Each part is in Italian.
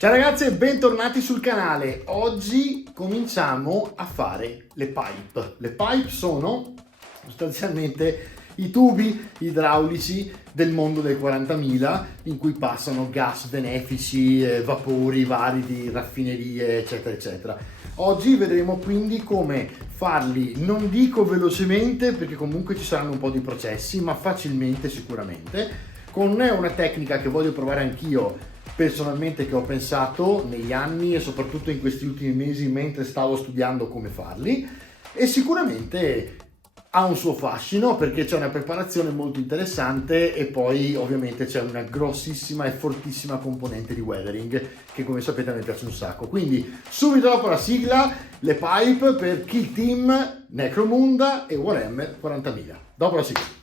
Ciao ragazzi e bentornati sul canale. Oggi cominciamo a fare le pipe. Le pipe sono sostanzialmente i tubi idraulici del mondo del 40.000 in cui passano gas benefici, vapori vari di raffinerie, eccetera, eccetera. Oggi vedremo quindi come farli, non dico velocemente perché comunque ci saranno un po' di processi, ma facilmente sicuramente, con una tecnica che voglio provare anch'io personalmente, che ho pensato negli anni e soprattutto in questi ultimi mesi mentre stavo studiando come farli, e sicuramente ha un suo fascino perché c'è una preparazione molto interessante e poi ovviamente c'è una grossissima e fortissima componente di weathering che, come sapete, a me piace un sacco. Quindi subito dopo la sigla, le pipe per Kill Team, Necromunda e Warhammer 40.000. Dopo la sigla.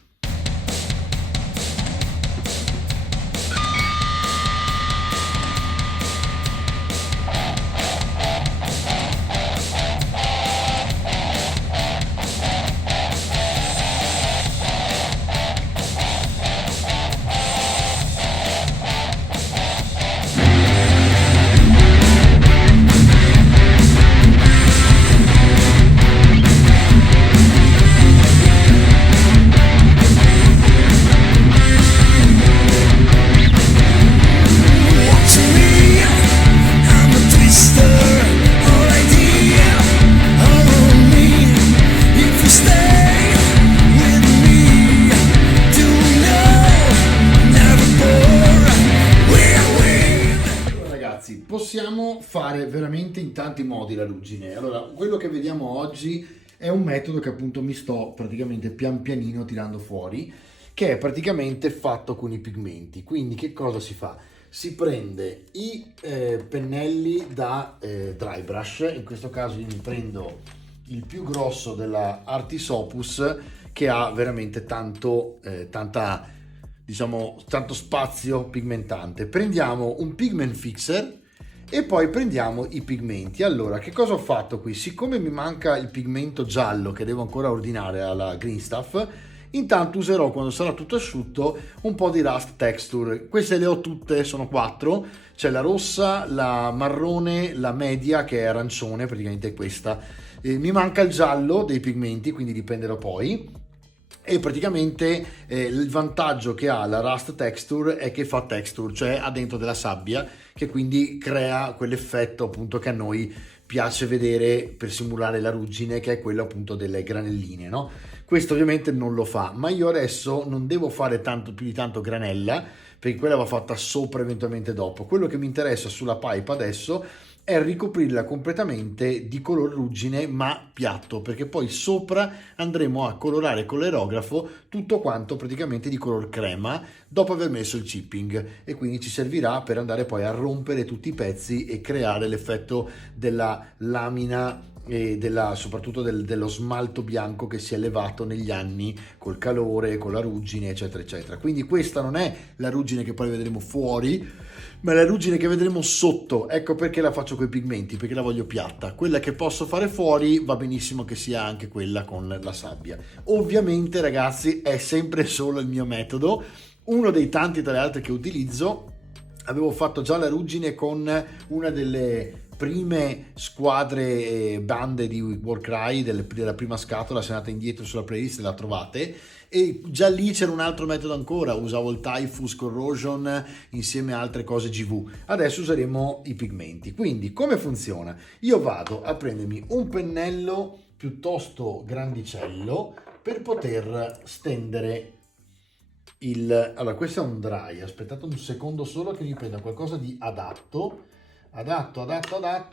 Possiamo fare veramente in tanti modi la ruggine. Allora, quello che vediamo oggi è un metodo che appunto mi sto praticamente pian pianino tirando fuori, che è praticamente fatto con i pigmenti. Quindi che cosa si fa? Si prende i pennelli da dry brush. In questo caso io mi prendo il più grosso della Artis Opus, che ha veramente tanto tanto spazio pigmentante. Prendiamo un pigment fixer e poi prendiamo i pigmenti. Allora, che cosa ho fatto qui? Siccome mi manca il pigmento giallo che devo ancora ordinare alla Green Stuff, intanto userò, quando sarà tutto asciutto, un po' di Rust Texture. Queste le ho tutte, sono 4. C'è la rossa, la marrone, la media che è arancione, praticamente è questa. Mi manca il giallo dei pigmenti, quindi li prenderò poi. E praticamente il vantaggio che ha la Rust Texture è che fa texture, cioè ha dentro della sabbia, che quindi crea quell'effetto appunto che a noi piace vedere per simulare la ruggine, che è quello appunto delle granelline, no? Questo ovviamente non lo fa, ma io adesso non devo fare tanto più di tanto granella, perché quella va fatta sopra eventualmente dopo. Quello che mi interessa sulla pipe adesso è ricoprirla completamente di color ruggine, ma piatto, perché poi sopra andremo a colorare con l'aerografo tutto quanto praticamente di color crema dopo aver messo il chipping, e quindi ci servirà per andare poi a rompere tutti i pezzi e creare l'effetto della lamina e soprattutto dello smalto bianco che si è elevato negli anni col calore, con la ruggine, eccetera eccetera. Quindi questa non è la ruggine che poi vedremo fuori, ma è la ruggine che vedremo sotto. Ecco perché la faccio con i pigmenti, perché la voglio piatta. Quella che posso fare fuori va benissimo che sia anche quella con la sabbia. Ovviamente ragazzi è sempre solo il mio metodo, uno dei tanti tra le altre che utilizzo. Avevo fatto già la ruggine con una delle prime squadre bande di Warcry della prima scatola. Se andate indietro sulla playlist la trovate, e già lì c'era un altro metodo ancora, usavo il Typhus Corrosion insieme a altre cose GV. Adesso useremo i pigmenti. Quindi come funziona? Io vado a prendermi un pennello piuttosto grandicello per poter stendere allora questo è un dry, aspettate un secondo solo che mi prenda qualcosa di adatto,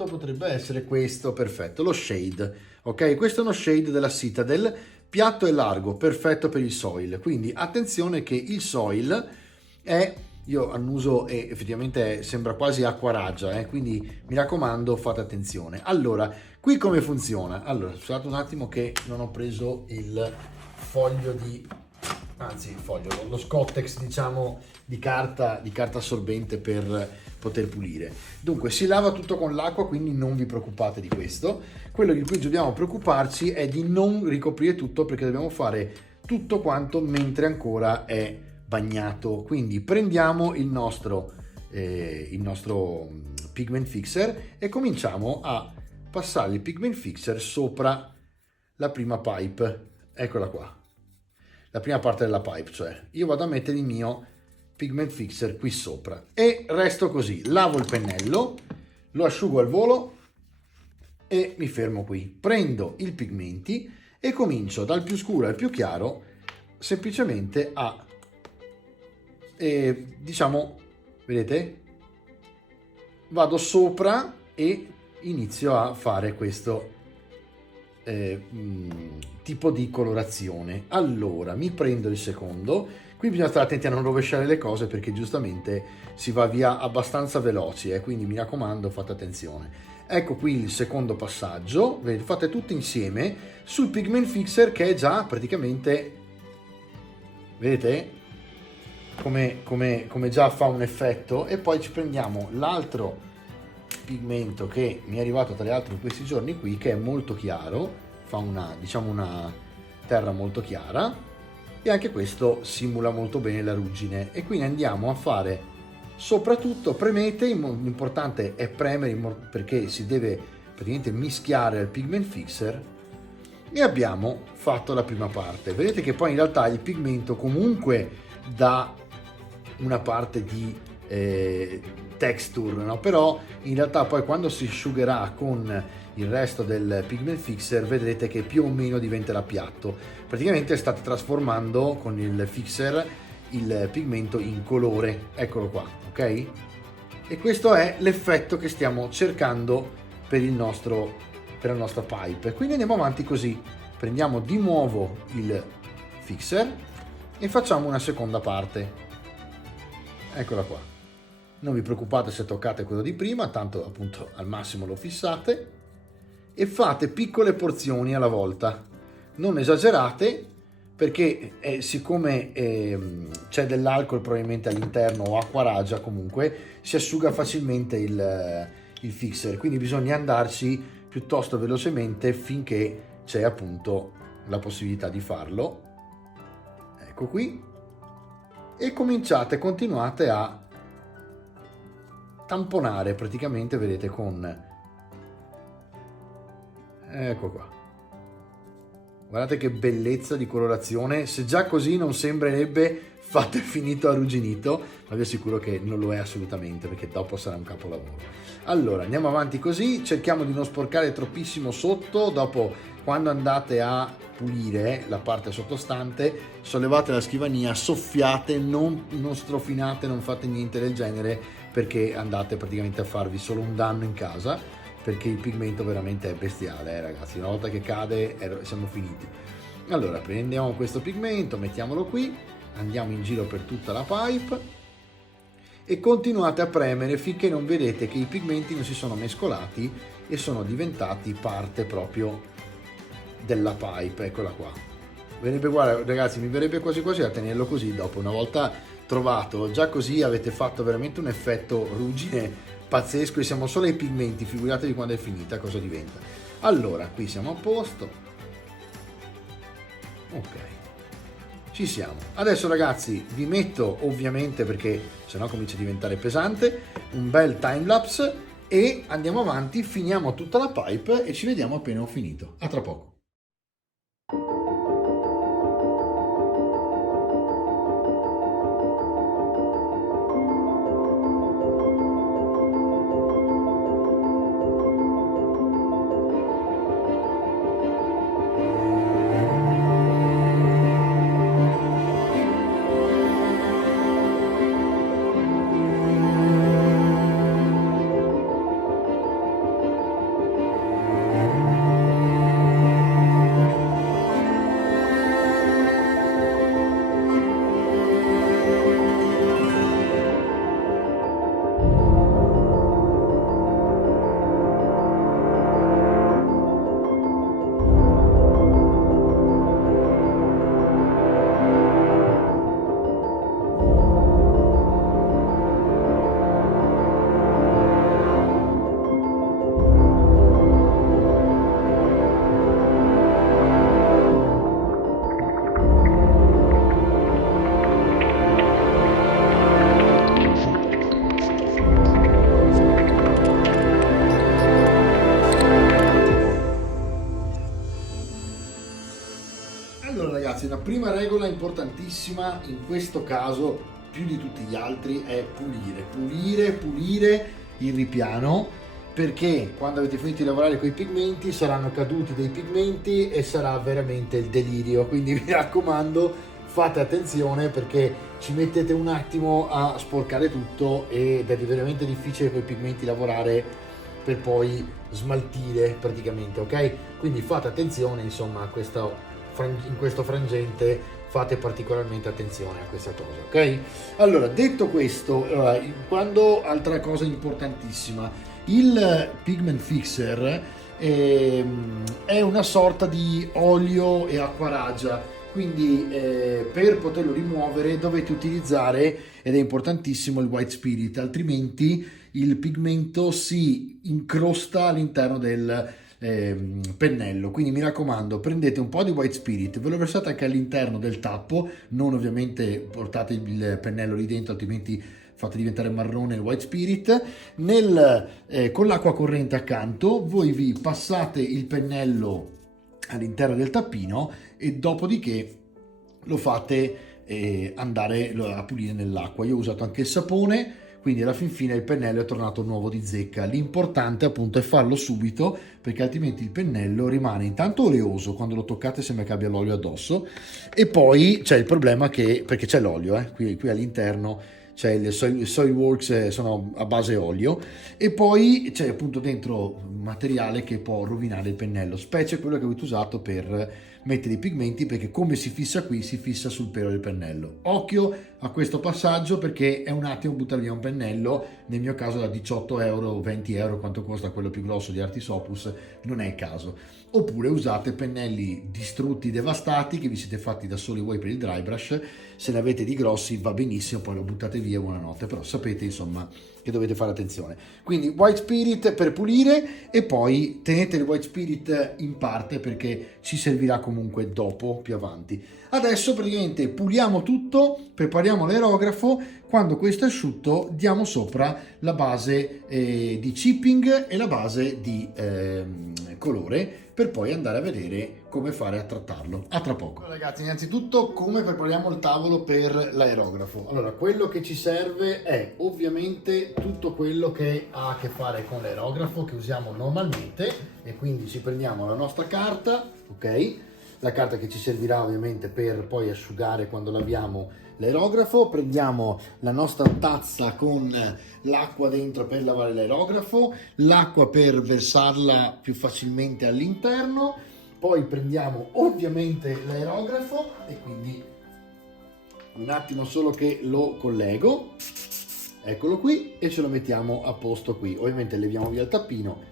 potrebbe essere questo, perfetto, lo shade, ok? Questo è uno shade della Citadel, piatto e largo, perfetto per il soil. Quindi attenzione che il soil io annuso e effettivamente sembra quasi acqua raggia, quindi mi raccomando fate attenzione. Allora, qui come funziona? Allora, scusate un attimo che non ho preso il foglio lo Scottex, diciamo, di carta assorbente per poter pulire. Dunque si lava tutto con l'acqua, quindi non vi preoccupate di questo. Quello di cui dobbiamo preoccuparci è di non ricoprire tutto, perché dobbiamo fare tutto quanto mentre ancora è bagnato. Quindi prendiamo il nostro pigment fixer e cominciamo a passare il pigment fixer sopra la prima pipe, eccola qua, la prima parte della pipe, cioè io vado a mettere il mio pigment fixer qui sopra e resto così, lavo il pennello, lo asciugo al volo e mi fermo qui, prendo i pigmenti e comincio dal più scuro al più chiaro semplicemente a diciamo, vedete, vado sopra e inizio a fare questo tipo di colorazione. Allora mi prendo il secondo, qui bisogna stare attenti a non rovesciare le cose perché giustamente si va via abbastanza veloci, quindi mi raccomando fate attenzione. Ecco qui il secondo passaggio, vedete, fate tutto insieme sul pigment fixer che è già praticamente, vedete, come già fa un effetto, e poi ci prendiamo l'altro pigmento che mi è arrivato tra l'altro in questi giorni qui, che è molto chiaro, fa una, diciamo, una terra molto chiara e anche questo simula molto bene la ruggine, e quindi andiamo a fare soprattutto, premete, l'importante è premere perché si deve praticamente mischiare al pigment fixer, e abbiamo fatto la prima parte. Vedete che poi in realtà il pigmento comunque dà una parte di texture, no? Però in realtà poi quando si asciugherà con il resto del pigment fixer vedrete che più o meno diventerà piatto, praticamente state trasformando con il fixer il pigmento in colore, eccolo qua, ok? E questo è l'effetto che stiamo cercando per la nostra pipe, quindi andiamo avanti così, prendiamo di nuovo il fixer e facciamo una seconda parte, eccola qua. Non vi preoccupate se toccate quello di prima, tanto appunto al massimo lo fissate e fate piccole porzioni alla volta, non esagerate perché siccome c'è dell'alcol probabilmente all'interno o acqua ragia, comunque si asciuga facilmente il fixer, quindi bisogna andarci piuttosto velocemente finché c'è appunto la possibilità di farlo. Ecco qui, e continuate a tamponare praticamente, vedete, con, ecco qua, guardate che bellezza di colorazione, se già così non sembrerebbe fatto e finito arrugginito, ma vi assicuro che non lo è assolutamente, perché dopo sarà un capolavoro. Allora andiamo avanti così, cerchiamo di non sporcare troppissimo sotto. Dopo, quando andate a pulire la parte sottostante, sollevate la scrivania, soffiate, non strofinate, non fate niente del genere, perché andate praticamente a farvi solo un danno in casa, perché il pigmento veramente è bestiale, ragazzi, una volta che cade siamo finiti. Allora prendiamo questo pigmento, mettiamolo qui, andiamo in giro per tutta la pipe e continuate a premere finché non vedete che i pigmenti non si sono mescolati e sono diventati parte proprio della pipe, eccola qua. Guarda ragazzi, mi verrebbe quasi quasi a tenerlo così dopo, una volta trovato, già così avete fatto veramente un effetto ruggine pazzesco, e siamo solo ai pigmenti, figuratevi quando è finita cosa diventa. Allora qui siamo a posto, ok, ci siamo. Adesso ragazzi vi metto, ovviamente perché sennò comincia a diventare pesante, un bel timelapse e andiamo avanti, finiamo tutta la pipe e ci vediamo appena ho finito. A tra poco. prima regola importantissima in questo caso, più di tutti gli altri, è pulire il ripiano, perché quando avete finito di lavorare con i pigmenti saranno caduti dei pigmenti e sarà veramente il delirio. Quindi mi raccomando, fate attenzione, perché ci mettete un attimo a sporcare tutto ed è veramente difficile con i pigmenti lavorare per poi smaltire praticamente, ok? Quindi fate attenzione, insomma, in questo frangente fate particolarmente attenzione a questa cosa, ok? Allora, detto questo, altra cosa importantissima, il pigment fixer è una sorta di olio e acquaragia, quindi per poterlo rimuovere dovete utilizzare, ed è importantissimo, il white spirit, altrimenti il pigmento si incrosta all'interno del pennello. Quindi mi raccomando, prendete un po' di white spirit, ve lo versate anche all'interno del tappo, non ovviamente portate il pennello lì dentro, altrimenti fate diventare marrone il white spirit. Con l'acqua corrente accanto voi vi passate il pennello all'interno del tappino e dopodiché lo fate andare a pulire nell'acqua. Io ho usato anche il sapone, quindi alla fin fine il pennello è tornato nuovo di zecca. L'importante appunto è farlo subito, perché altrimenti il pennello rimane intanto oleoso, quando lo toccate sembra che abbia l'olio addosso, e poi c'è il problema che, perché c'è l'olio, qui all'interno c'è il Soilworks, sono a base olio, e poi c'è appunto dentro materiale che può rovinare il pennello, specie quello che avete usato per mettere i pigmenti, perché come si fissa qui si fissa sul pelo del pennello. Occhio a questo passaggio, perché è un attimo buttare via un pennello, nel mio caso da 18 euro o 20 euro, quanto costa quello più grosso di Artis Opus, non è il caso. Oppure usate pennelli distrutti, devastati, che vi siete fatti da soli voi per il dry brush. Se ne avete di grossi va benissimo, poi lo buttate via, buonanotte, però sapete insomma che dovete fare attenzione. Quindi white spirit per pulire, e poi tenete il white spirit in parte perché ci servirà comunque dopo, più avanti. Adesso praticamente puliamo tutto, prepariamo l'aerografo. Quando questo è asciutto diamo sopra la base di chipping e la base di colore, per poi andare a vedere come fare a trattarlo. A tra poco. Allora, ragazzi, innanzitutto come prepariamo il tavolo per l'aerografo? Allora, quello che ci serve è ovviamente tutto quello che ha a che fare con l'aerografo che usiamo normalmente, e quindi ci prendiamo la nostra carta, ok? La carta che ci servirà ovviamente per poi asciugare quando laviamo l'aerografo. Prendiamo la nostra tazza con l'acqua dentro per lavare l'aerografo, l'acqua per versarla più facilmente all'interno, poi prendiamo ovviamente l'aerografo, e quindi un attimo solo che lo collego, eccolo qui, e ce lo mettiamo a posto qui. Ovviamente leviamo via il tappino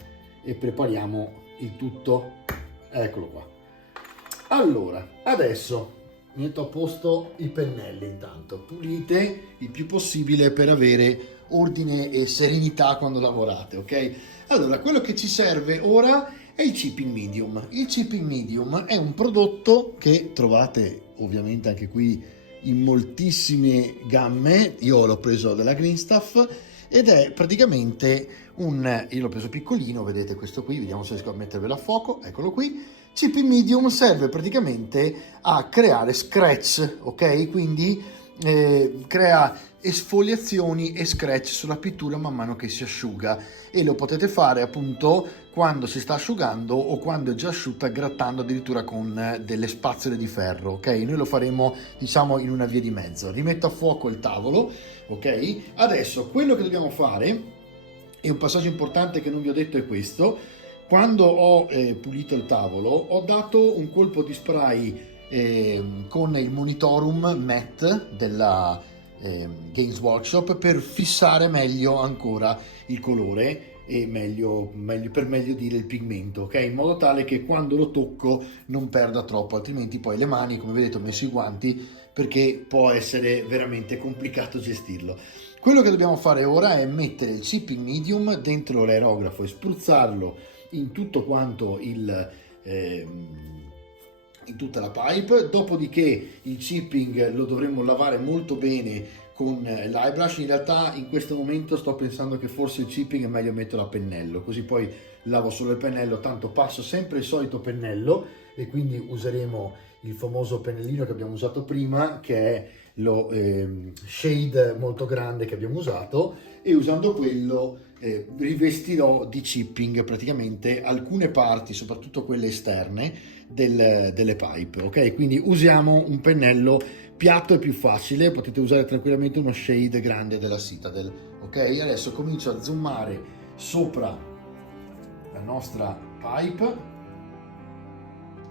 e prepariamo il tutto, eccolo qua. Allora, adesso metto a posto i pennelli, intanto pulite il più possibile per avere ordine e serenità quando lavorate, ok? Allora, quello che ci serve ora è il chipping medium. Il chipping medium è un prodotto che trovate ovviamente anche qui in moltissime gamme. Io l'ho preso dalla Green Stuff ed è praticamente io l'ho preso piccolino, vedete questo qui, vediamo se riesco a mettervelo a fuoco, eccolo qui. Chipping medium serve praticamente a creare scratch, ok? Quindi crea esfoliazioni e scratch sulla pittura man mano che si asciuga, e lo potete fare appunto quando si sta asciugando o quando è già asciutta, grattando addirittura con delle spazzole di ferro, ok? Noi lo faremo diciamo in una via di mezzo. Rimetto a fuoco il tavolo, ok? Adesso quello che dobbiamo fare, e un passaggio importante che non vi ho detto è questo: quando ho pulito il tavolo ho dato un colpo di spray con il Monitorum Matte della Games Workshop per fissare meglio ancora il colore e per meglio dire il pigmento, ok? In modo tale che quando lo tocco non perda troppo, altrimenti poi le mani, come vedete ho messo i guanti perché può essere veramente complicato gestirlo. Quello che dobbiamo fare ora è mettere il chipping medium dentro l'aerografo e spruzzarlo in tutto quanto in tutta la pipe. Dopodiché il chipping lo dovremo lavare molto bene con l'airbrush. In realtà in questo momento sto pensando che forse il chipping è meglio metterlo a pennello, così poi lavo solo il pennello, tanto passo sempre il solito pennello e quindi useremo il famoso pennellino che abbiamo usato prima, che è lo shade molto grande che abbiamo usato, e usando quello rivestirò di chipping praticamente alcune parti, soprattutto quelle esterne delle pipe, ok? Quindi usiamo un pennello piatto e più facile, potete usare tranquillamente uno shade grande della Citadel, ok? Adesso comincio a zoomare sopra la nostra pipe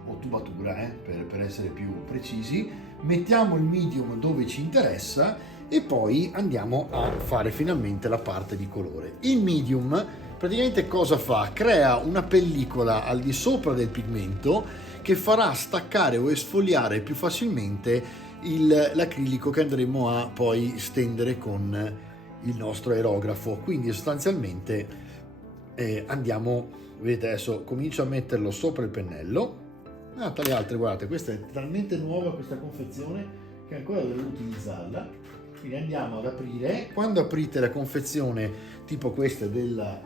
o tubatura, per essere più precisi. Mettiamo il medium dove ci interessa e poi andiamo a fare finalmente la parte di colore. Il medium praticamente cosa fa? Crea una pellicola al di sopra del pigmento che farà staccare o esfoliare più facilmente l'acrilico che andremo a poi stendere con il nostro aerografo. Quindi sostanzialmente andiamo, vedete, adesso comincio a metterlo sopra il pennello. Tra le altre, guardate, questa è talmente nuova questa confezione che ancora devo utilizzarla, quindi andiamo ad aprire. Quando aprite la confezione tipo questa della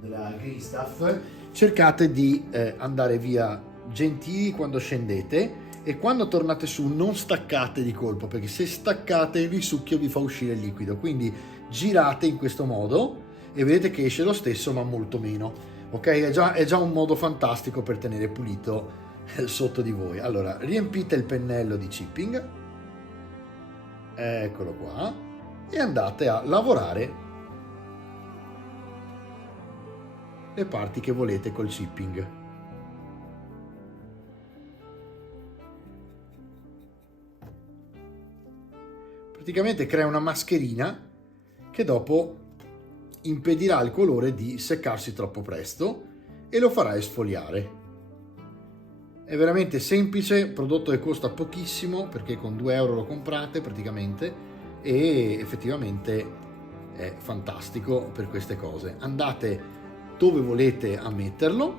Green Stuff, cercate di andare via gentili quando scendete, e quando tornate su non staccate di colpo, perché se staccate il risucchio vi fa uscire il liquido. Quindi girate in questo modo e vedete che esce lo stesso ma molto meno. Ok, è già un modo fantastico per tenere pulito sotto di voi. Allora, riempite il pennello di chipping, eccolo qua, e andate a lavorare le parti che volete col chipping. Praticamente crea una mascherina che dopo impedirà al colore di seccarsi troppo presto e lo farà esfoliare. È veramente semplice, prodotto che costa pochissimo perché con 2 euro lo comprate praticamente, e effettivamente è fantastico per queste cose. Andate dove volete a metterlo,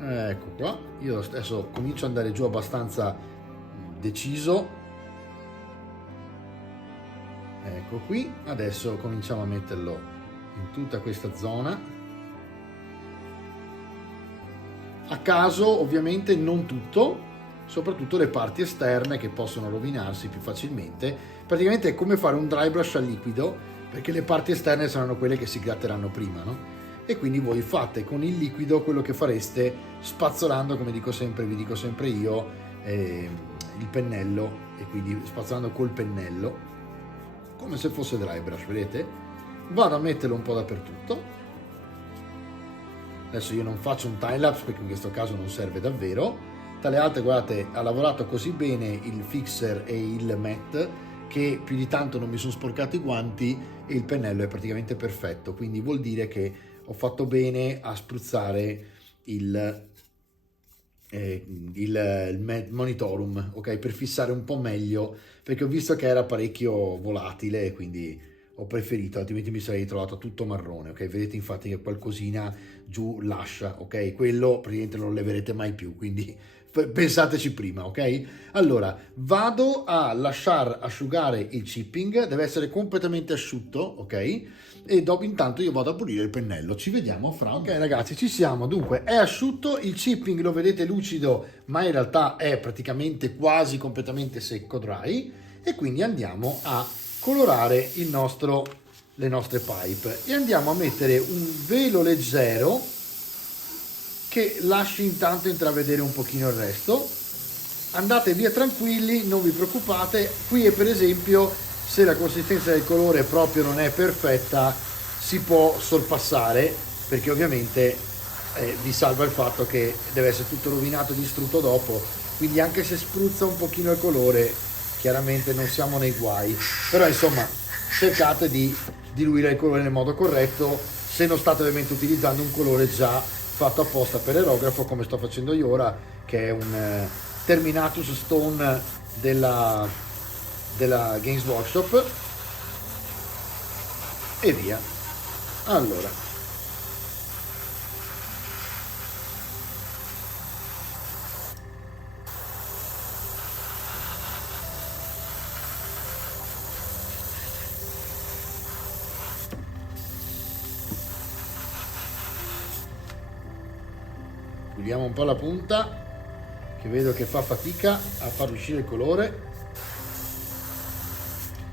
ecco qua, io adesso comincio ad andare giù abbastanza deciso. Ecco qui, adesso cominciamo a metterlo in tutta questa zona, a caso ovviamente, non tutto, soprattutto le parti esterne che possono rovinarsi più facilmente. Praticamente è come fare un dry brush a liquido, perché le parti esterne saranno quelle che si gratteranno prima, no? E quindi voi fate con il liquido quello che fareste spazzolando, come dico sempre, vi dico sempre io, il pennello, e quindi spazzolando col pennello come se fosse dry brush, vedete? Vado a metterlo un po' dappertutto. Adesso io non faccio un time lapse perché in questo caso non serve davvero. Tra le altre, guardate, ha lavorato così bene il fixer e il matte che più di tanto non mi sono sporcato i guanti e il pennello è praticamente perfetto, quindi vuol dire che ho fatto bene a spruzzare il monitorum, ok, per fissare un po' meglio, perché ho visto che era parecchio volatile e quindi ho preferito, altrimenti mi sarei trovato tutto marrone, ok? Vedete infatti che qualcosina giù lascia, ok? Quello praticamente non lo leverete mai più, quindi pensateci prima, ok? Allora, vado a lasciar asciugare il chipping, deve essere completamente asciutto, ok? E dopo, intanto io vado a pulire il pennello, ci vediamo fra. Ok ragazzi, ci siamo. Dunque è asciutto, il chipping lo vedete lucido, ma in realtà è praticamente quasi completamente secco, dry, e quindi andiamo a colorare le nostre pipe e andiamo a mettere un velo leggero che lasci intanto intravedere un pochino il resto. Andate via tranquilli, non vi preoccupate. Qui è, per esempio, se la consistenza del colore proprio non è perfetta, si può sorpassare, perché ovviamente vi salva il fatto che deve essere tutto rovinato e distrutto dopo, quindi anche se spruzza un pochino il colore chiaramente non siamo nei guai, però insomma cercate di diluire il colore nel modo corretto, se non state ovviamente utilizzando un colore già fatto apposta per aerografo, come sto facendo io ora, che è un Terminatus Stone della Games Workshop, e via. Allora, puliamo un po' la punta, che vedo che fa fatica a far uscire il colore,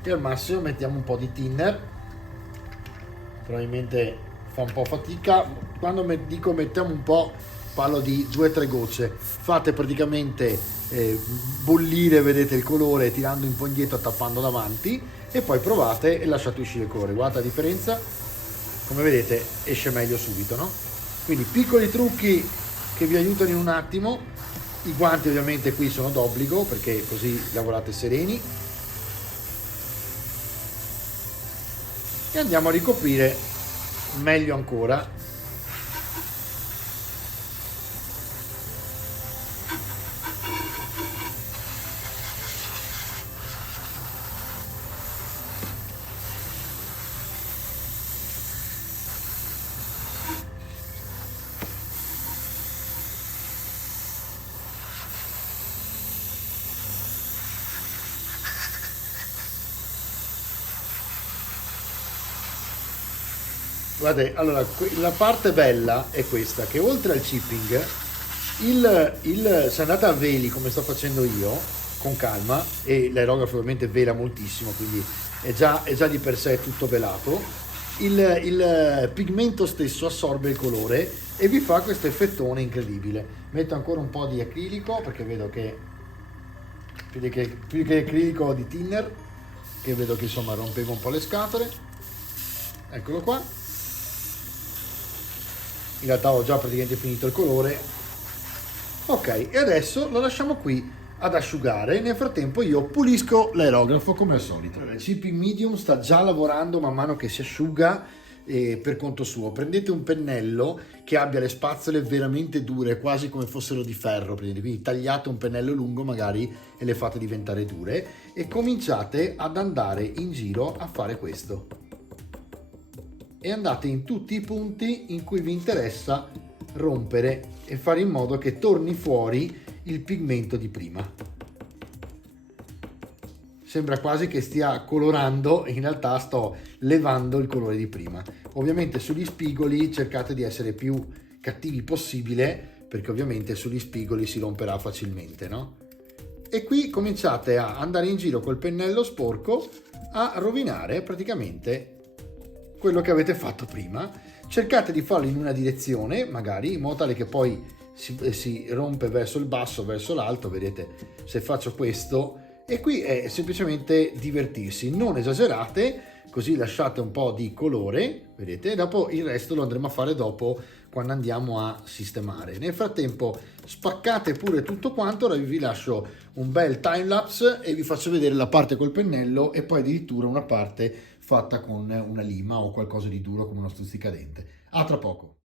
e al massimo mettiamo un po' di thinner, probabilmente fa un po' fatica. Quando dico mettiamo un po', parlo di 2-3 gocce. Fate praticamente bollire, vedete il colore, tirando un po' indietro, tappando davanti, e poi provate e lasciate uscire il colore. Guarda la differenza, come vedete esce meglio subito, no? Quindi piccoli trucchi che vi aiutano in un attimo. I guanti ovviamente qui sono d'obbligo, perché così lavorate sereni, e andiamo a ricoprire meglio ancora. Guardate, allora la parte bella è questa, che oltre al chipping, se andate a veli come sto facendo io, con calma, e l'aerografo ovviamente vela moltissimo, quindi è già di per sé tutto velato, il pigmento stesso assorbe il colore e vi fa questo effettone incredibile. Metto ancora un po' di acrilico, perché vedo che più che acrilico, di thinner, che vedo che insomma rompeva un po' le scatole. Eccolo qua. In realtà ho già praticamente finito il colore. Ok, e adesso lo lasciamo qui ad asciugare. Nel frattempo io pulisco l'aerografo come al solito. Il chipping medium sta già lavorando man mano che si asciuga, per conto suo. Prendete un pennello che abbia le spazzole veramente dure, quasi come fossero di ferro, quindi tagliate un pennello lungo magari e le fate diventare dure, e cominciate ad andare in giro a fare questo, e andate in tutti i punti in cui vi interessa rompere e fare in modo che torni fuori il pigmento di prima. Sembra quasi che stia colorando, in realtà sto levando il colore di prima. Ovviamente sugli spigoli cercate di essere più cattivi possibile, perché ovviamente sugli spigoli si romperà facilmente, no? E qui cominciate a andare in giro col pennello sporco a rovinare praticamente quello che avete fatto prima. Cercate di farlo in una direzione, magari, in modo tale che poi si rompe verso il basso, verso l'alto. Vedete, se faccio questo, e qui è semplicemente divertirsi, non esagerate, così lasciate un po' di colore, vedete, e dopo il resto lo andremo a fare dopo, quando andiamo a sistemare. Nel frattempo spaccate pure tutto quanto. Ora vi lascio un bel time lapse e vi faccio vedere la parte col pennello, e poi addirittura una parte fatta con una lima o qualcosa di duro come uno stuzzicadente. A tra poco.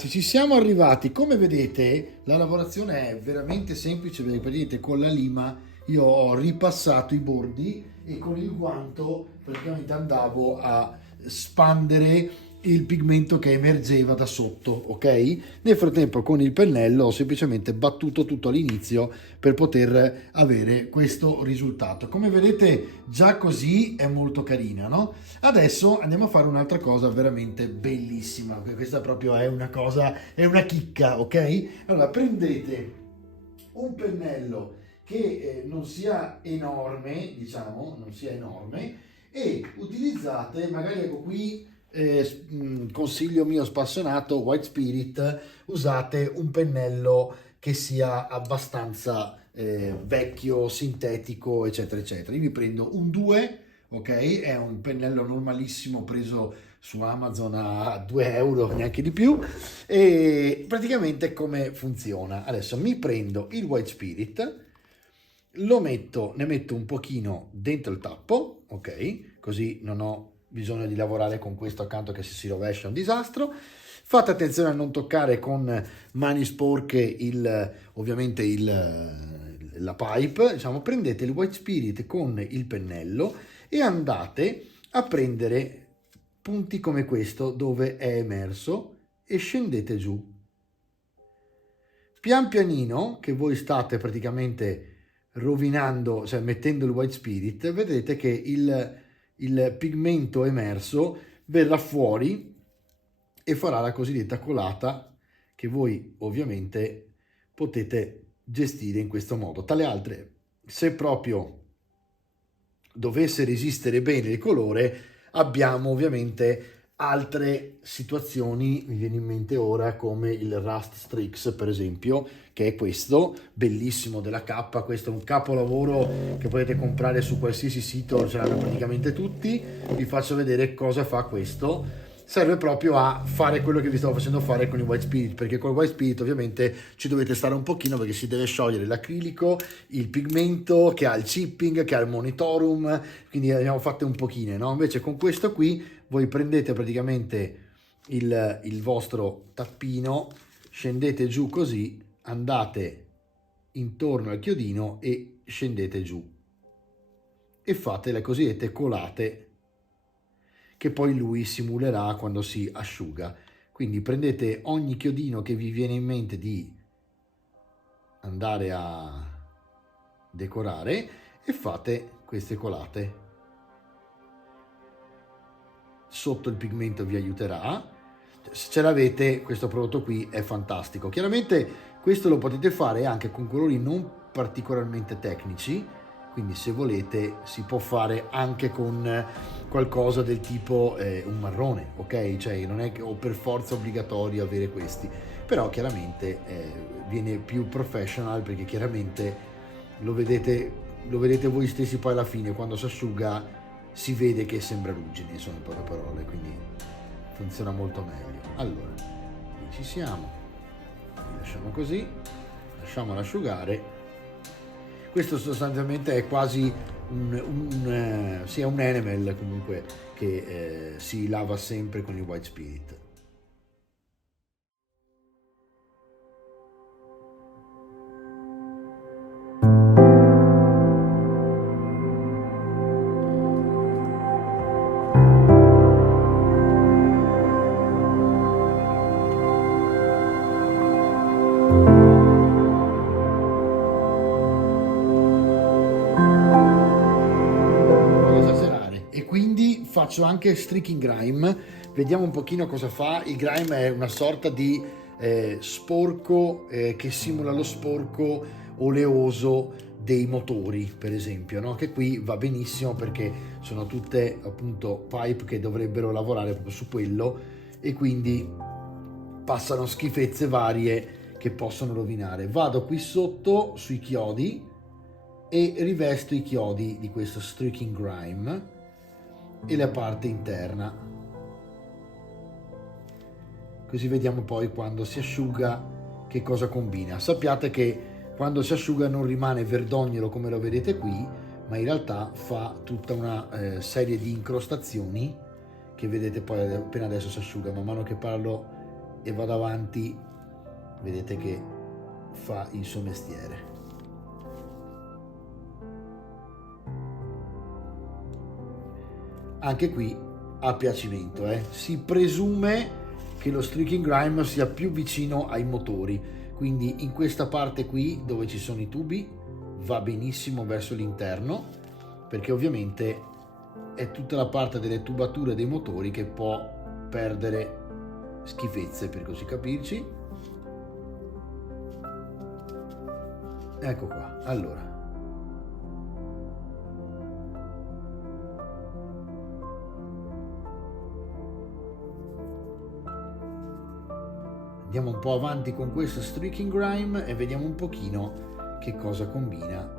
ragazzi, ci siamo arrivati. Come vedete la lavorazione è veramente semplice, perché vedete con la lima io ho ripassato i bordi e con il guanto praticamente andavo a spandere il pigmento che emergeva da sotto, ok? Nel frattempo con il pennello ho semplicemente battuto tutto all'inizio per poter avere questo risultato. Come vedete già così è molto carina, no? Adesso andiamo a fare un'altra cosa veramente bellissima, questa proprio è una cosa, è una chicca, ok? Allora prendete un pennello che non sia enorme, diciamo, non sia enorme, e utilizzate, magari ecco qui, consiglio mio spassionato, White Spirit, usate un pennello che sia abbastanza vecchio, sintetico, eccetera, eccetera. Io vi prendo un 2, ok? È un pennello normalissimo preso su Amazon a 2 euro, neanche di più. E praticamente come funziona? Adesso mi prendo il White Spirit, lo metto, ne metto un pochino dentro il tappo, ok? Così non ho bisogno di lavorare con questo accanto che se si rovescia è un disastro. Fate attenzione a non toccare con mani sporche ovviamente la pipe, diciamo. Prendete il White Spirit con il pennello e andate a prendere punti come questo dove è emerso e scendete giù. Pian pianino, che voi state praticamente rovinando, cioè mettendo il White Spirit, vedrete che il pigmento emerso verrà fuori e farà la cosiddetta colata che voi ovviamente potete gestire in questo modo. Tra le altre, se proprio dovesse resistere bene il colore, abbiamo ovviamente altre situazioni, mi viene in mente ora, come il Rust Strix per esempio, che è questo bellissimo della K. Questo è un capolavoro che potete comprare su qualsiasi sito, ce l'hanno praticamente tutti. Vi faccio vedere cosa fa questo. Serve proprio a fare quello che vi stavo facendo fare con il White Spirit, perché con il White Spirit ovviamente ci dovete stare un pochino, perché si deve sciogliere l'acrilico, il pigmento che ha il chipping, che ha il monitorum, quindi abbiamo fatto un pochino, no? Invece con questo qui voi prendete praticamente il vostro tappino, scendete giù così, andate intorno al chiodino e scendete giù e fate le cosiddette colate che poi lui simulerà quando si asciuga. Quindi prendete ogni chiodino che vi viene in mente di andare a decorare e fate queste colate. Sotto il pigmento vi aiuterà. Se ce l'avete, questo prodotto qui è fantastico. Chiaramente questo lo potete fare anche con colori non particolarmente tecnici, quindi se volete si può fare anche con qualcosa del tipo un marrone, ok? Cioè non è che o per forza obbligatorio avere questi, però chiaramente viene più professional, perché chiaramente lo vedete voi stessi poi alla fine, quando si asciuga si vede che sembra ruggine, insomma, in poche parole, quindi funziona molto meglio. Allora, qui ci siamo, lasciamo così, lasciamolo asciugare. Questo sostanzialmente è quasi un enamel comunque che si lava sempre con il White Spirit. E quindi faccio anche streaking grime, vediamo un pochino cosa fa. Il grime è una sorta di sporco che simula lo sporco oleoso dei motori, per esempio, no? Che qui va benissimo perché sono tutte appunto pipe che dovrebbero lavorare proprio su quello, e quindi passano schifezze varie che possono rovinare. Vado qui sotto sui chiodi e rivesto i chiodi di questo streaking grime e la parte interna, così vediamo poi quando si asciuga che cosa combina. Sappiate che quando si asciuga non rimane verdognolo come lo vedete qui, ma in realtà fa tutta una serie di incrostazioni che vedete poi appena adesso si asciuga. Man mano che parlo e vado avanti, vedete che fa il suo mestiere. Anche qui a piacimento, si presume che lo streaking grime sia più vicino ai motori, quindi in questa parte qui dove ci sono i tubi va benissimo verso l'interno, perché ovviamente è tutta la parte delle tubature dei motori che può perdere schifezze, per così capirci. Ecco qua. Allora, andiamo un po' avanti con questo streaking grime e vediamo un pochino che cosa combina.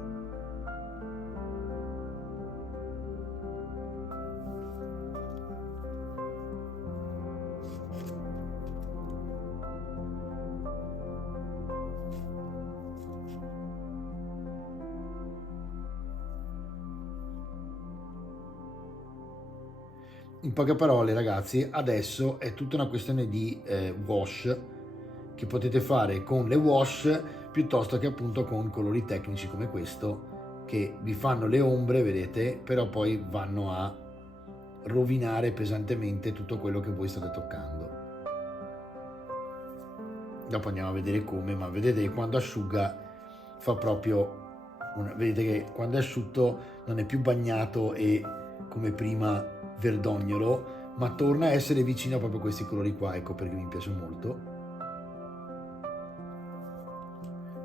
In poche parole, ragazzi, adesso è tutta una questione di wash che potete fare con le wash piuttosto che appunto con colori tecnici come questo, che vi fanno le ombre, vedete, però poi vanno a rovinare pesantemente tutto quello che voi state toccando. Dopo andiamo a vedere come, ma vedete che quando asciuga fa proprio vedete che quando è asciutto non è più bagnato e come prima verdognolo, ma torna a essere vicino a proprio questi colori qua. Ecco perché mi piace molto.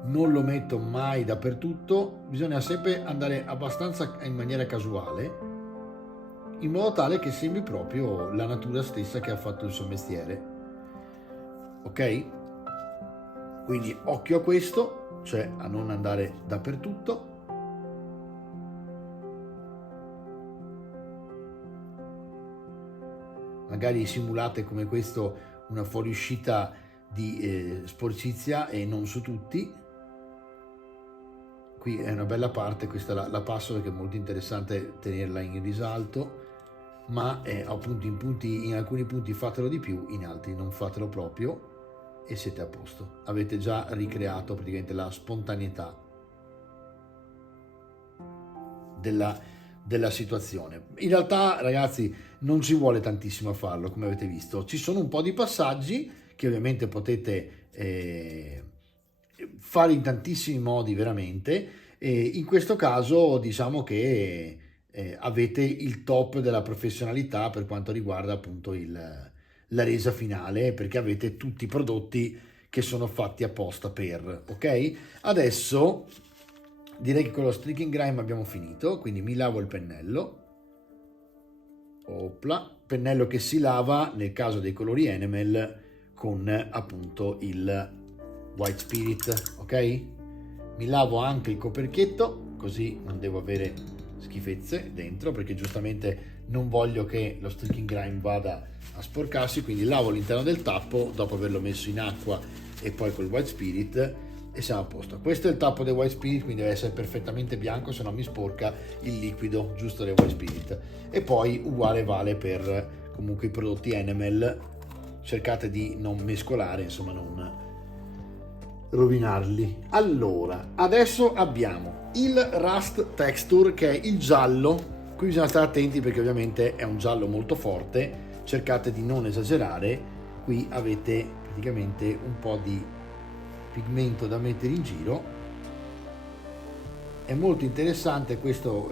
Non lo metto mai dappertutto, bisogna sempre andare abbastanza in maniera casuale, in modo tale che sembri proprio la natura stessa che ha fatto il suo mestiere. Ok? Quindi occhio a questo, cioè a non andare dappertutto. Magari simulate come questo una fuoriuscita di sporcizia e non su tutti. Qui è una bella parte, questa la passo perché è molto interessante tenerla in risalto, ma appunto in alcuni punti fatelo di più, in altri non fatelo proprio e siete a posto. Avete già ricreato praticamente la spontaneità della situazione. In realtà, ragazzi, non ci vuole tantissimo a farlo, come avete visto. Ci sono un po' di passaggi che ovviamente potete fare in tantissimi modi veramente, e in questo caso diciamo che avete il top della professionalità per quanto riguarda appunto la resa finale, perché avete tutti i prodotti che sono fatti apposta per, ok? Adesso direi che con lo streaking grime abbiamo finito, quindi mi lavo il pennello. Opla, pennello che si lava nel caso dei colori enamel con appunto il white spirit, ok? Mi lavo anche il coperchietto, così non devo avere schifezze dentro, perché giustamente non voglio che lo streaking grime vada a sporcarsi, quindi lavo l'interno del tappo dopo averlo messo in acqua e poi col white spirit e siamo a posto. Questo è il tappo del white spirit, quindi deve essere perfettamente bianco, se no mi sporca il liquido giusto del white spirit. E poi uguale vale per comunque i prodotti enamel, cercate di non mescolare, insomma non rovinarli. Allora, adesso abbiamo il rust texture, che è il giallo. Qui bisogna stare attenti perché ovviamente è un giallo molto forte, cercate di non esagerare. Qui avete praticamente un po' di pigmento da mettere in giro. È molto interessante questo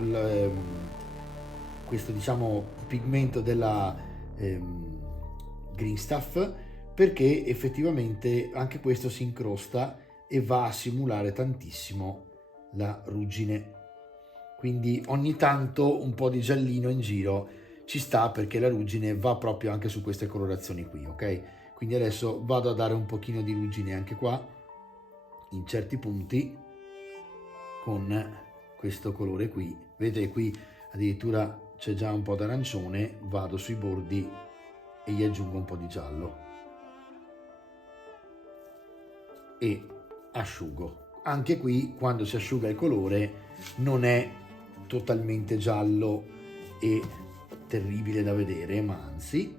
diciamo pigmento della Green Stuff, perché effettivamente anche questo si incrosta e va a simulare tantissimo la ruggine, quindi ogni tanto un po' di giallino in giro ci sta, perché la ruggine va proprio anche su queste colorazioni qui, ok? Quindi adesso vado a dare un pochino di ruggine anche qua in certi punti con questo colore qui. Vedete qui addirittura c'è già un po' d'arancione, vado sui bordi e gli aggiungo un po' di giallo e asciugo. Anche qui quando si asciuga il colore non è totalmente giallo e terribile da vedere, ma anzi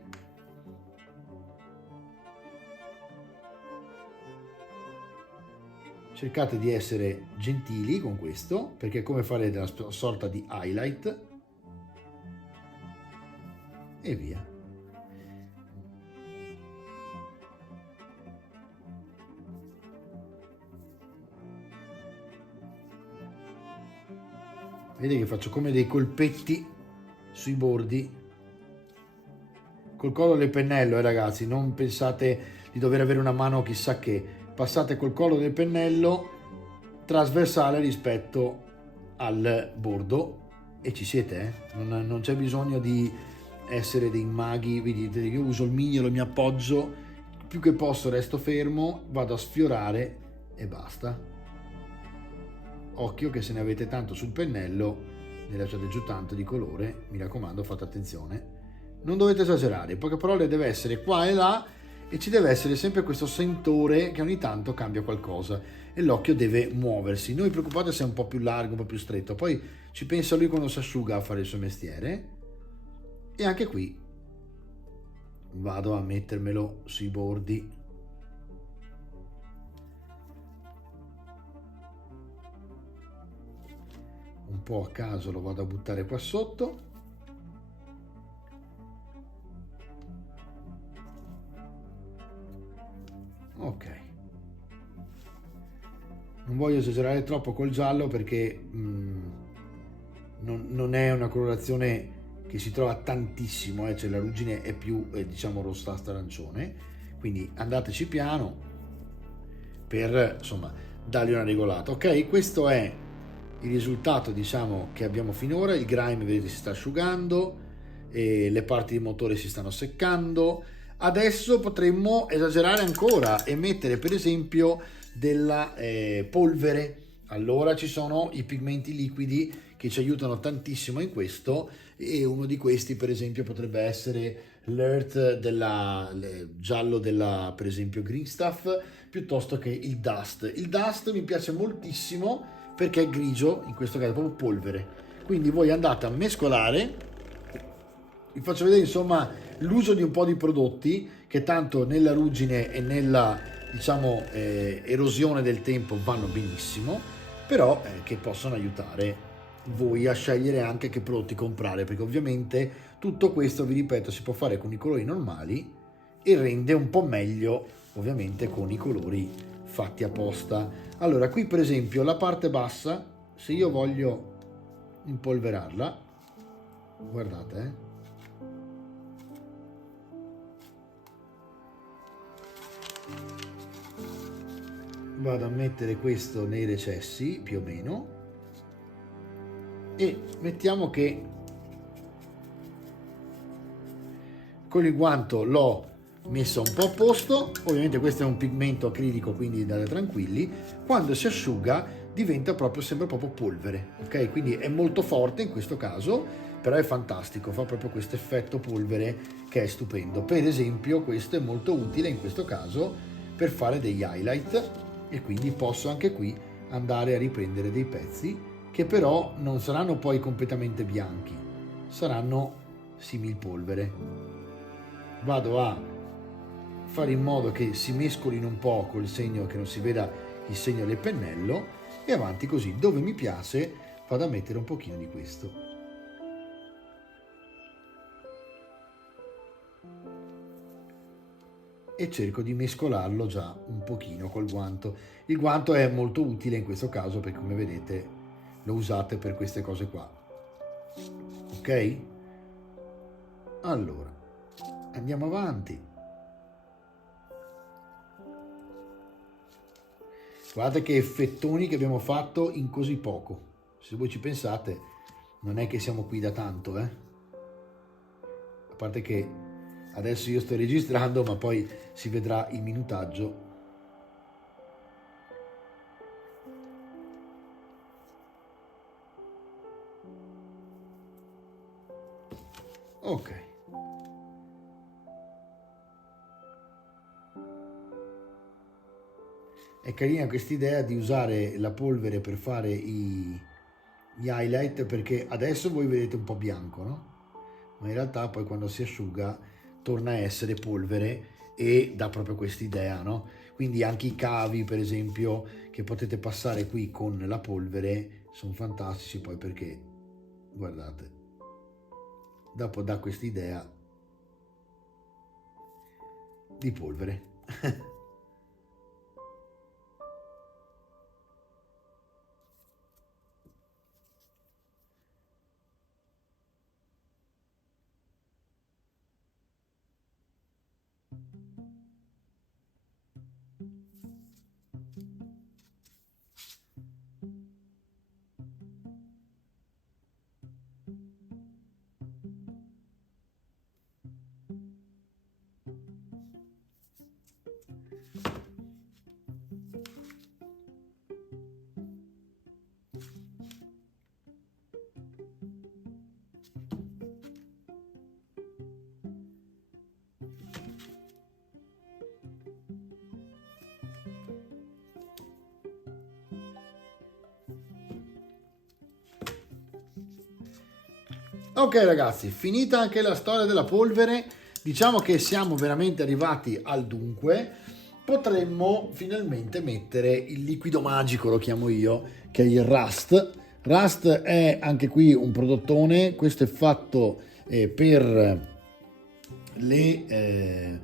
cercate di essere gentili con questo, perché è come fare una sorta di highlight e via. Vedete che faccio come dei colpetti sui bordi col collo del pennello, ragazzi, non pensate di dover avere una mano chissà che, passate col collo del pennello trasversale rispetto al bordo e ci siete, non c'è bisogno di essere dei maghi. Vedete, io uso il mignolo, mi appoggio, più che posso resto fermo, vado a sfiorare e basta. Occhio che se ne avete tanto sul pennello ne lasciate giù tanto di colore, mi raccomando, fate attenzione, non dovete esagerare, in poche parole deve essere qua e là e ci deve essere sempre questo sentore che ogni tanto cambia qualcosa e l'occhio deve muoversi. Non vi preoccupate se è un po' più largo, un po' più stretto, poi ci pensa lui quando si asciuga a fare il suo mestiere. E anche qui vado a mettermelo sui bordi, un po' a caso lo vado a buttare qua sotto. Ok, non voglio esagerare troppo col giallo perché non è una colorazione che si trova tantissimo, cioè la ruggine è più diciamo rossastra arancione, quindi andateci piano per insomma dargli una regolata. Ok, questo è il risultato diciamo che abbiamo finora. Il grime vedete si sta asciugando e le parti di motore si stanno seccando. Adesso potremmo esagerare ancora e mettere per esempio della polvere. Allora ci sono i pigmenti liquidi che ci aiutano tantissimo in questo e uno di questi per esempio potrebbe essere l'Earth della giallo della per esempio Green Stuff, piuttosto che il Dust. Il Dust mi piace moltissimo perché è grigio, in questo caso è proprio polvere, quindi voi andate a mescolare. Vi faccio vedere insomma l'uso di un po' di prodotti che tanto nella ruggine e nella diciamo erosione del tempo vanno benissimo, però che possono aiutare voi a scegliere anche che prodotti comprare, perché ovviamente tutto questo, vi ripeto, si può fare con i colori normali e rende un po' meglio ovviamente con i colori fatti apposta. Allora qui per esempio la parte bassa, se io voglio impolverarla, guardate vado a mettere questo nei recessi più o meno e mettiamo che con il guanto l'ho messa un po' a posto. Ovviamente questo è un pigmento acrilico, quindi andate tranquilli, quando si asciuga diventa proprio, sembra proprio polvere, ok? Quindi è molto forte in questo caso, però è fantastico, fa proprio questo effetto polvere che è stupendo. Per esempio questo è molto utile in questo caso per fare degli highlight e quindi posso anche qui andare a riprendere dei pezzi che però non saranno poi completamente bianchi, saranno similpolvere. Vado a fare in modo che si mescolino un po' col segno, che non si veda il segno del pennello, e avanti così. Dove mi piace vado a mettere un pochino di questo. E cerco di mescolarlo già un pochino col guanto. Il guanto è molto utile in questo caso perché come vedete lo usate per queste cose qua. Ok? Allora, andiamo avanti. Guardate che effettoni che abbiamo fatto in così poco. Se voi ci pensate, non è che siamo qui da tanto, A parte che adesso io sto registrando, ma poi si vedrà il minutaggio. Ok. È carina questa idea di usare la polvere per fare gli highlight, perché adesso voi vedete un po' bianco, no? Ma in realtà poi quando si asciuga torna a essere polvere e dà proprio questa idea, no? quindi anche i cavi per esempio che potete passare qui con la polvere sono fantastici, poi perché guardate, dopo dà quest'idea di polvere. Ok ragazzi, finita anche la storia della polvere, diciamo che siamo veramente arrivati al dunque. Potremmo finalmente mettere il liquido magico, lo chiamo io, che è il Rust. Rust è anche qui un prodottone, questo è fatto per è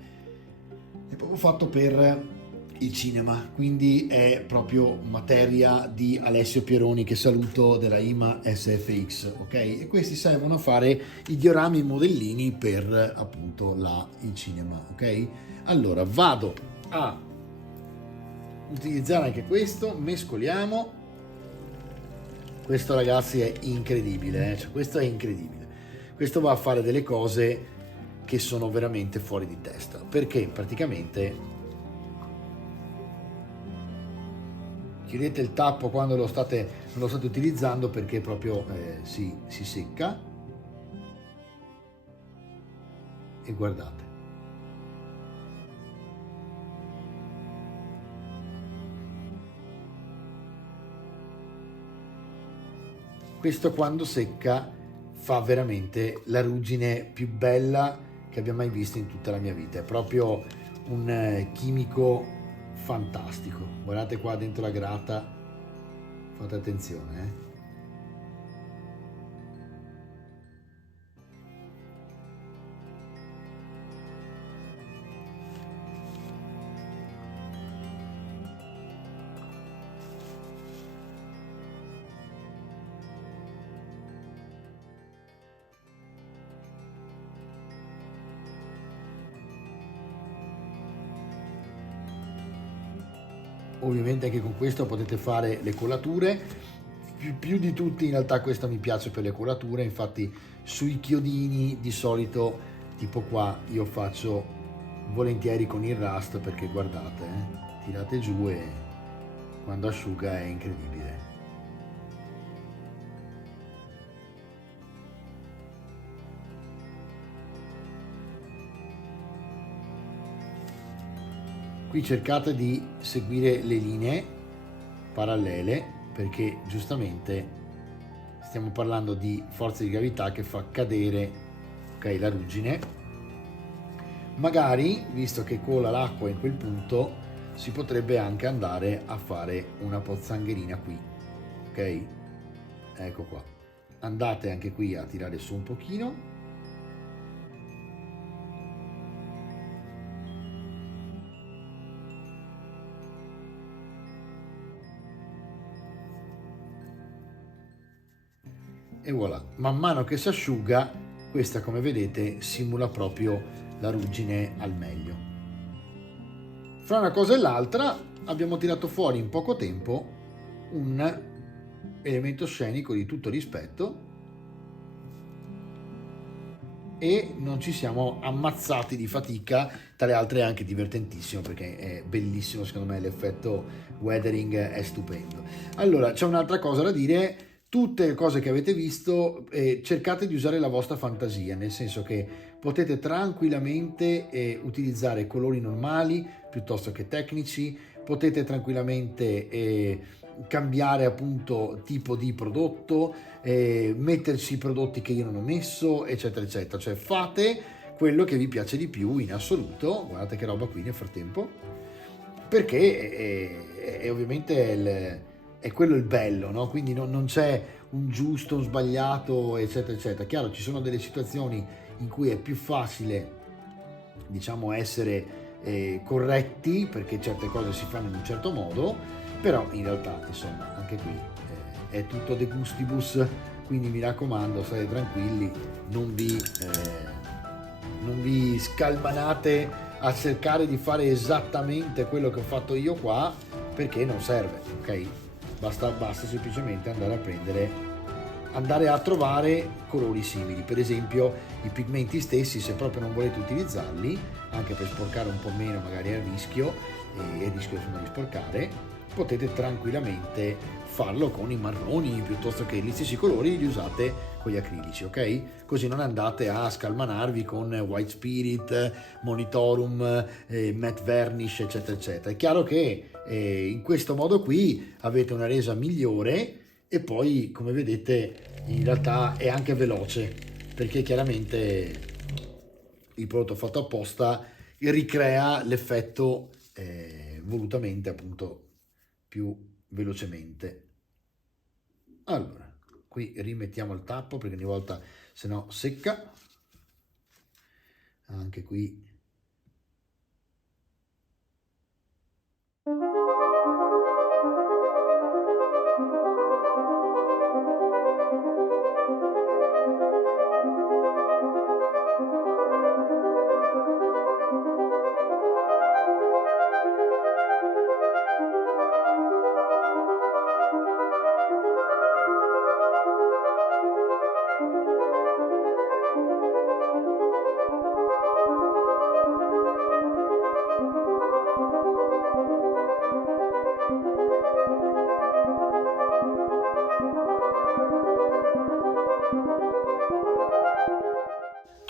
proprio fatto per il cinema, quindi è proprio materia di Alessio Pieroni, che saluto, della IMA SFX, ok? E questi servono a fare i diorami e i modellini per appunto il cinema, ok? Allora vado a utilizzare anche questo, mescoliamo. Questo ragazzi è incredibile, cioè, questo è incredibile. Questo va a fare delle cose che sono veramente fuori di testa, perché praticamente chiudete il tappo quando non lo state utilizzando, perché proprio si secca, e guardate. Questo quando secca fa veramente la ruggine più bella che abbia mai visto in tutta la mia vita, è proprio un chimico fantastico. Guardate qua dentro la grata, fate attenzione, Ovviamente anche con questo potete fare le colature, più di tutti in realtà questo mi piace per le colature, infatti sui chiodini di solito tipo qua io faccio volentieri con il Rust, perché guardate, tirate giù e quando asciuga è incredibile. Qui cercate di seguire le linee parallele, perché giustamente stiamo parlando di forza di gravità che fa cadere, ok, la ruggine. Magari, visto che cola l'acqua in quel punto, si potrebbe anche andare a fare una pozzangherina qui, ok? Ecco qua. Andate anche qui a tirare su un pochino. E voilà, man mano che si asciuga, questa come vedete simula proprio la ruggine al meglio. Fra una cosa e l'altra abbiamo tirato fuori in poco tempo un elemento scenico di tutto rispetto, e non ci siamo ammazzati di fatica. Tra le altre è anche divertentissimo, perché è bellissimo, secondo me l'effetto weathering è stupendo. Allora c'è un'altra cosa da dire: tutte le cose che avete visto, cercate di usare la vostra fantasia, nel senso che potete tranquillamente utilizzare colori normali piuttosto che tecnici, potete tranquillamente cambiare appunto tipo di prodotto, metterci prodotti che io non ho messo, eccetera eccetera, cioè fate quello che vi piace di più in assoluto. Guardate che roba qui nel frattempo. perché è ovviamente è quello il bello, no? Quindi non c'è un giusto, un sbagliato, eccetera, eccetera. Chiaro, ci sono delle situazioni in cui è più facile, diciamo, essere corretti perché certe cose si fanno in un certo modo, però in realtà, insomma, anche qui è tutto de gustibus, quindi mi raccomando, state tranquilli, non vi scalmanate a cercare di fare esattamente quello che ho fatto io qua, perché non serve, ok? Basta semplicemente andare a trovare colori simili. Per esempio i pigmenti stessi, se proprio non volete utilizzarli, anche per sporcare un po' meno magari a rischio, e il rischio insomma di sporcare, potete tranquillamente farlo con i marroni piuttosto che gli stessi colori li usate con gli acrilici, ok? Così non andate a scalmanarvi con White Spirit, Monitorum, Matte Varnish, eccetera eccetera. È chiaro che in questo modo qui avete una resa migliore e poi, come vedete, in realtà è anche veloce, perché chiaramente il prodotto fatto apposta ricrea l'effetto volutamente, appunto, più velocemente. Allora, qui rimettiamo il tappo perché ogni volta se no secca. Anche qui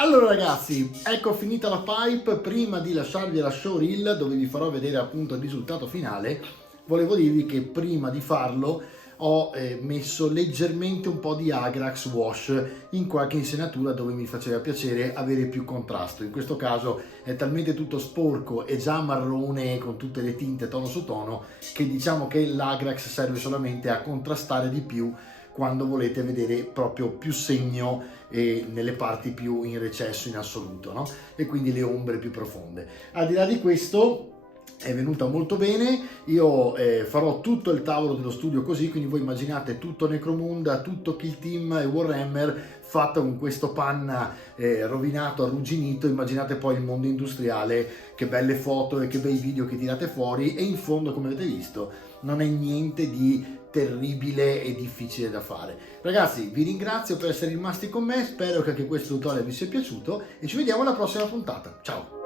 allora ragazzi, ecco finita la pipe. Prima di lasciarvi alla showreel dove vi farò vedere appunto il risultato finale, volevo dirvi che prima di farlo ho messo leggermente un po' di Agrax Wash in qualche insenatura dove mi faceva piacere avere più contrasto. In questo caso è talmente tutto sporco e già marrone con tutte le tinte tono su tono che diciamo che l'Agrax serve solamente a contrastare di più quando volete vedere proprio più segno nelle parti più in recesso in assoluto, no? E quindi le ombre più profonde. Al di là di questo è venuta molto bene. Io farò tutto il tavolo dello studio così, quindi voi immaginate tutto Necromunda, tutto Kill Team e Warhammer fatto con questo panna rovinato, arrugginito. Immaginate poi il mondo industriale, che belle foto e che bei video che tirate fuori, e in fondo, come avete visto, non è niente di terribile e difficile da fare. Ragazzi, vi ringrazio per essere rimasti con me, spero che anche questo tutorial vi sia piaciuto e ci vediamo alla prossima puntata. Ciao!